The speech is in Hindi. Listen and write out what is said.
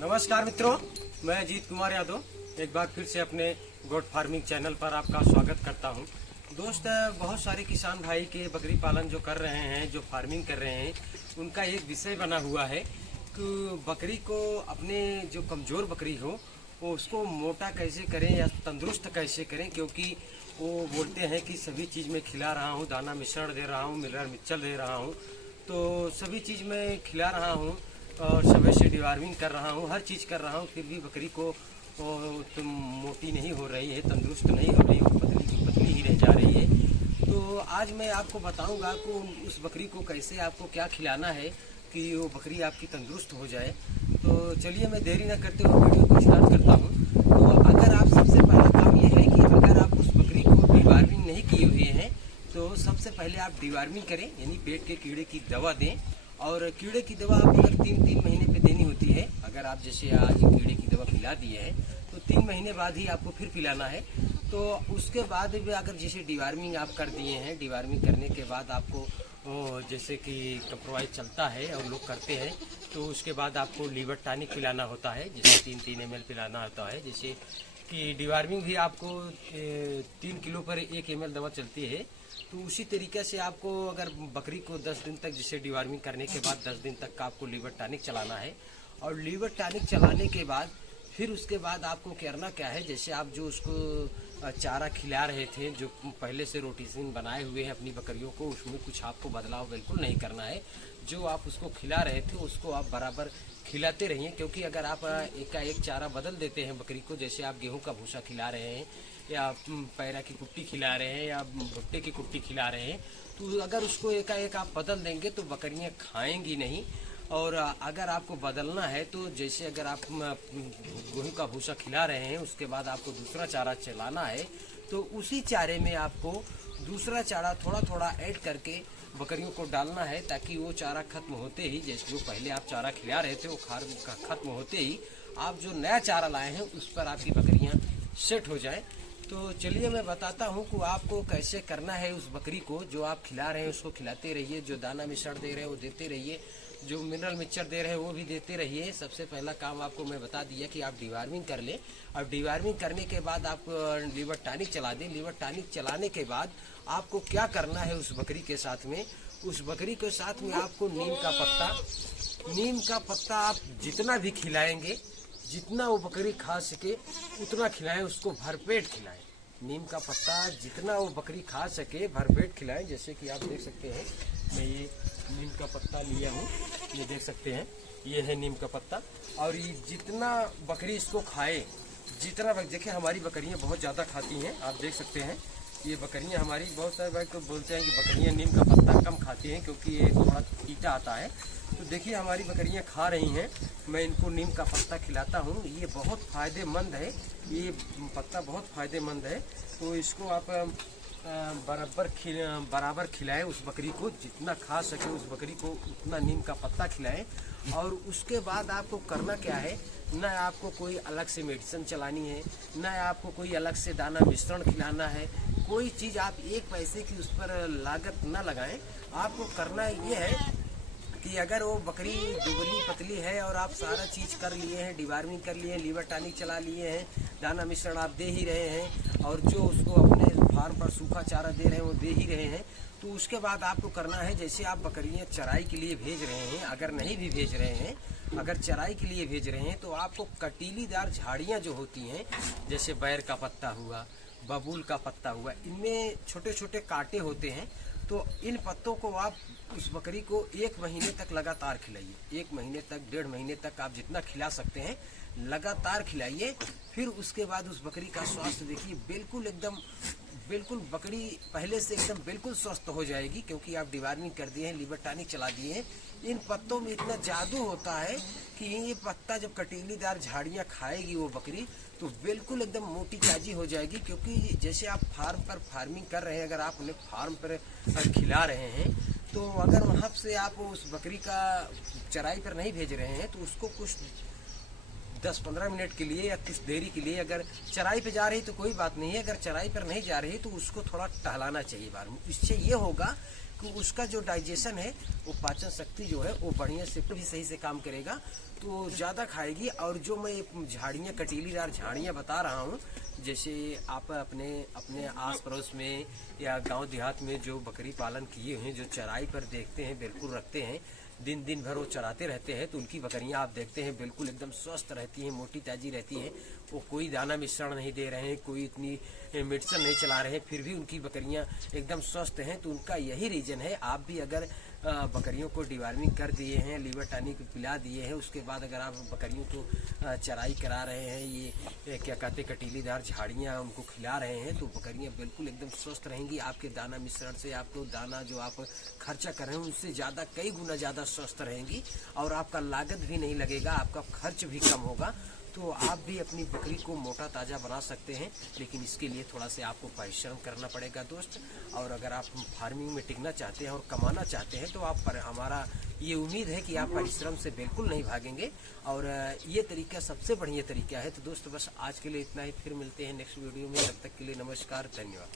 नमस्कार मित्रों, मैं अजीत कुमार यादव एक बार फिर से अपने गोट फार्मिंग चैनल पर आपका स्वागत करता हूं। दोस्त, बहुत सारे किसान भाई के बकरी पालन जो कर रहे हैं, जो फार्मिंग कर रहे हैं, उनका एक विषय बना हुआ है कि बकरी को, अपने जो कमज़ोर बकरी हो वो उसको मोटा कैसे करें या तंदुरुस्त कैसे करें। क्योंकि वो बोलते हैं कि सभी चीज़ में खिला रहा हूँ, दाना मिश्रण दे रहा हूँ, मिनरल मिक्सचर दे रहा हूँ, तो सभी चीज़ में खिला रहा हूँ और समय से डिवार्मिंग कर रहा हूँ, हर चीज़ कर रहा हूँ, फिर भी बकरी को तुम मोटी नहीं हो रही है, तंदुरुस्त नहीं हो रही, वो पतली की पतली ही रह जा रही है। तो आज मैं आपको बताऊंगा कि उस बकरी को कैसे, आपको क्या खिलाना है कि वो बकरी आपकी तंदुरुस्त हो जाए। तो चलिए, मैं देरी न करते हुए वीडियो को स्टार्ट करता हूँ। तो अगर आप, सबसे पहला काम ये है कि अगर आप उस बकरी को डिवार्मिंग नहीं किए हुए हैं तो सबसे पहले आप डिवार्मिंग करें, यानी पेट के कीड़े की दवा दें। और कीड़े की दवा आप अगर 3-3 महीने पे देनी होती है। अगर आप जैसे आज कीड़े की दवा पिला दिए हैं तो 3 महीने बाद ही आपको फिर पिलाना है। तो उसके बाद भी अगर जैसे डिवार्मिंग आप कर दिए हैं, डिवार्मिंग करने के बाद आपको जैसे कि कम्प्रोवाइज चलता है और लोग करते हैं, तो उसके बाद आपको लीवर टॉनिक पिलाना होता है, जैसे 3-3 ml पिलाना होता है। जैसे कि डिवार्मिंग भी आपको 3 किलो पर 1 ml दवा चलती है। तो उसी तरीके से आपको, अगर बकरी को 10 दिन तक, जैसे डिवार्मिंग करने के बाद 10 दिन तक का आपको लीवर टॉनिक चलाना है। और लीवर टॉनिक चलाने के बाद फिर उसके बाद आपको करना क्या है, जैसे आप जो उसको चारा खिला रहे थे, जो पहले से रोटीन बनाए हुए हैं अपनी बकरियों को, उसमें कुछ आपको बदलाव बिल्कुल नहीं करना है। जो आप उसको खिला रहे थे उसको आप बराबर खिलाते रहिए। क्योंकि अगर आप एकाएक चारा बदल देते हैं बकरी को, जैसे आप गेहूं का भूसा खिला रहे हैं या पैरा की कुट्टी खिला रहे हैं या भुट्टे की कुट्टी खिला रहे हैं, तो अगर उसको एकाएक आप बदल देंगे तो बकरियां खाएंगी नहीं। और अगर आपको बदलना है तो जैसे अगर आप गेहूं का भूसा खिला रहे हैं, उसके बाद आपको दूसरा चारा चलाना है, तो उसी चारे में आपको दूसरा चारा थोड़ा थोड़ा ऐड करके बकरियों को डालना है, ताकि वो चारा खत्म होते ही, जैसे जो पहले आप चारा खिला रहे थे वो खत्म होते ही आप जो नया चारा लाए हैं उस पर आपकी बकरियां सेट हो जाए। तो चलिए, मैं बताता हूँ कि आपको कैसे करना है। उस बकरी को जो आप खिला रहे हैं उसको खिलाते रहिए, जो दाना मिश्रण दे रहे हैं वो देते रहिए, जो मिनरल मिक्सचर दे रहे हैं वो भी देते रहिए। सबसे पहला काम आपको मैं बता दिया कि आप डिवार्मिंग कर लें। और डिवार्मिंग करने के बाद आप लीवर टॉनिक चला दें। लीवर टॉनिक चलाने के बाद आपको क्या करना है उस बकरी के साथ में, उस बकरी के साथ में आपको नीम का पत्ता आप जितना भी खिलाएंगे, जितना वो बकरी खा सके उतना खिलाएं, उसको भरपेट खिलाएं। नीम का पत्ता जितना वो बकरी खा सके भरपेट खिलाएं। जैसे कि आप देख सकते हैं, मैं ये नीम का पत्ता लिया हूँ, ये देख सकते हैं, ये है नीम का पत्ता। और ये जितना बकरी इसको खाए, जितना, देखिए हमारी बकरियाँ बहुत ज़्यादा खाती हैं, आप देख सकते हैं। ये बकरियाँ हमारी, बहुत सारे भाई को बोलते हैं कि बकरियाँ नीम का पत्ता कम खाती हैं क्योंकि ये थोड़ा तीता आता है। तो देखिए हमारी बकरियाँ खा रही हैं, मैं इनको नीम का पत्ता खिलाता हूँ। ये बहुत फ़ायदेमंद है, ये पत्ता बहुत फ़ायदेमंद है। तो इसको आप बराबर खिलाएं उस बकरी को, जितना खा सके उस बकरी को उतना नीम का पत्ता खिलाएं। और उसके बाद आपको करना क्या है, न आपको कोई अलग से मेडिसिन चलानी है, न आपको कोई अलग से दाना मिश्रण खिलाना है। कोई चीज़ आप 1 पैसे की उस पर लागत न लगाएं। आपको करना ये है कि अगर वो बकरी दुबली पतली है और आप सारा चीज़ कर लिए हैं, डिवार्मिंग कर लिए हैं, लीवर टॉनिक चला लिए हैं, दाना मिश्रण आप दे ही रहे हैं, और जो उसको अपने फार्म पर सूखा चारा दे रहे हैं वो दे ही रहे हैं, तो उसके बाद आपको करना है, जैसे आप बकरियां चराई के लिए भेज रहे हैं, अगर नहीं भी भेज रहे हैं, अगर चराई के लिए भेज रहे हैं, तो आपको कटीलीदार झाड़ियाँ जो होती हैं, जैसे बैर का पत्ता हुआ, बबूल का पत्ता हुआ, इनमें छोटे छोटे कांटे होते हैं। तो इन पत्तों को आप उस बकरी को 1 महीने तक लगातार खिलाइए। 1 महीने तक, 1.5 महीने तक आप जितना खिला सकते हैं लगातार खिलाइए। फिर उसके बाद उस बकरी का स्वास्थ्य देखिए, बिल्कुल बकरी पहले से एकदम बिल्कुल स्वस्थ हो जाएगी, क्योंकि आप डिवार्मिंग कर दिए हैं, लीवर टॉनिक चला दिए हैं। इन पत्तों में इतना जादू होता है कि ये पत्ता जब कटीलीदार झाड़ियाँ खाएगी वो बकरी, तो बिल्कुल एकदम मोटी ताजी हो जाएगी। क्योंकि जैसे आप फार्म पर फार्मिंग कर रहे हैं, अगर आप उन्हें फार्म पर खिला रहे हैं, तो अगर वहाँ से आप उस बकरी का चराई पर नहीं भेज रहे हैं, तो उसको कुछ 10-15 मिनट के लिए या कुछ देरी के लिए, अगर चराई पे जा रही तो कोई बात नहीं है, अगर चराई पर नहीं जा रही तो उसको थोड़ा टहलाना चाहिए बाहर। इससे ये होगा उसका जो डाइजेशन है, वो पाचन शक्ति जो है वो बढ़िया से भी सही से काम करेगा, तो ज़्यादा खाएगी। और जो मैं झाड़ियाँ, कटीलीदार झाड़ियाँ बता रहा हूँ, जैसे आप अपने आस पड़ोस में या गांव देहात में जो बकरी पालन किए हैं, जो चराई पर देखते हैं, बिल्कुल रखते हैं, दिन भर वो चराते रहते हैं, तो उनकी बकरियां आप देखते हैं बिल्कुल एकदम स्वस्थ रहती हैं, मोटी ताजी रहती हैं। वो कोई दाना मिश्रण नहीं दे रहे हैं, कोई इतनी मेडिसिन नहीं चला रहे हैं, फिर भी उनकी बकरियां एकदम स्वस्थ हैं। तो उनका यही रीजन है। आप भी अगर बकरियों को डिवार्मिंग कर दिए हैं, लीवर टॉनिक पिला दिए हैं, उसके बाद अगर आप बकरियों को चराई करा रहे हैं, ये क्या कहते कटीलीदार झाड़ियाँ उनको खिला रहे हैं, तो बकरियाँ बिल्कुल एकदम स्वस्थ रहेंगी। आपके दाना मिश्रण से आपको दाना जो आप खर्चा कर रहे हैं उससे ज़्यादा, कई गुना ज़्यादा स्वस्थ रहेंगी, और आपका लागत भी नहीं लगेगा, आपका खर्च भी कम होगा। तो आप भी अपनी बकरी को मोटा ताज़ा बना सकते हैं, लेकिन इसके लिए थोड़ा सा आपको परिश्रम करना पड़ेगा दोस्त। और अगर आप फार्मिंग में टिकना चाहते हैं और कमाना चाहते हैं, तो आप पर हमारा ये उम्मीद है कि आप परिश्रम से बिल्कुल नहीं भागेंगे, और ये तरीका सबसे बढ़िया तरीका है। तो दोस्त बस आज के लिए इतना ही, फिर मिलते हैं नेक्स्ट वीडियो में। तब तक के लिए नमस्कार, धन्यवाद।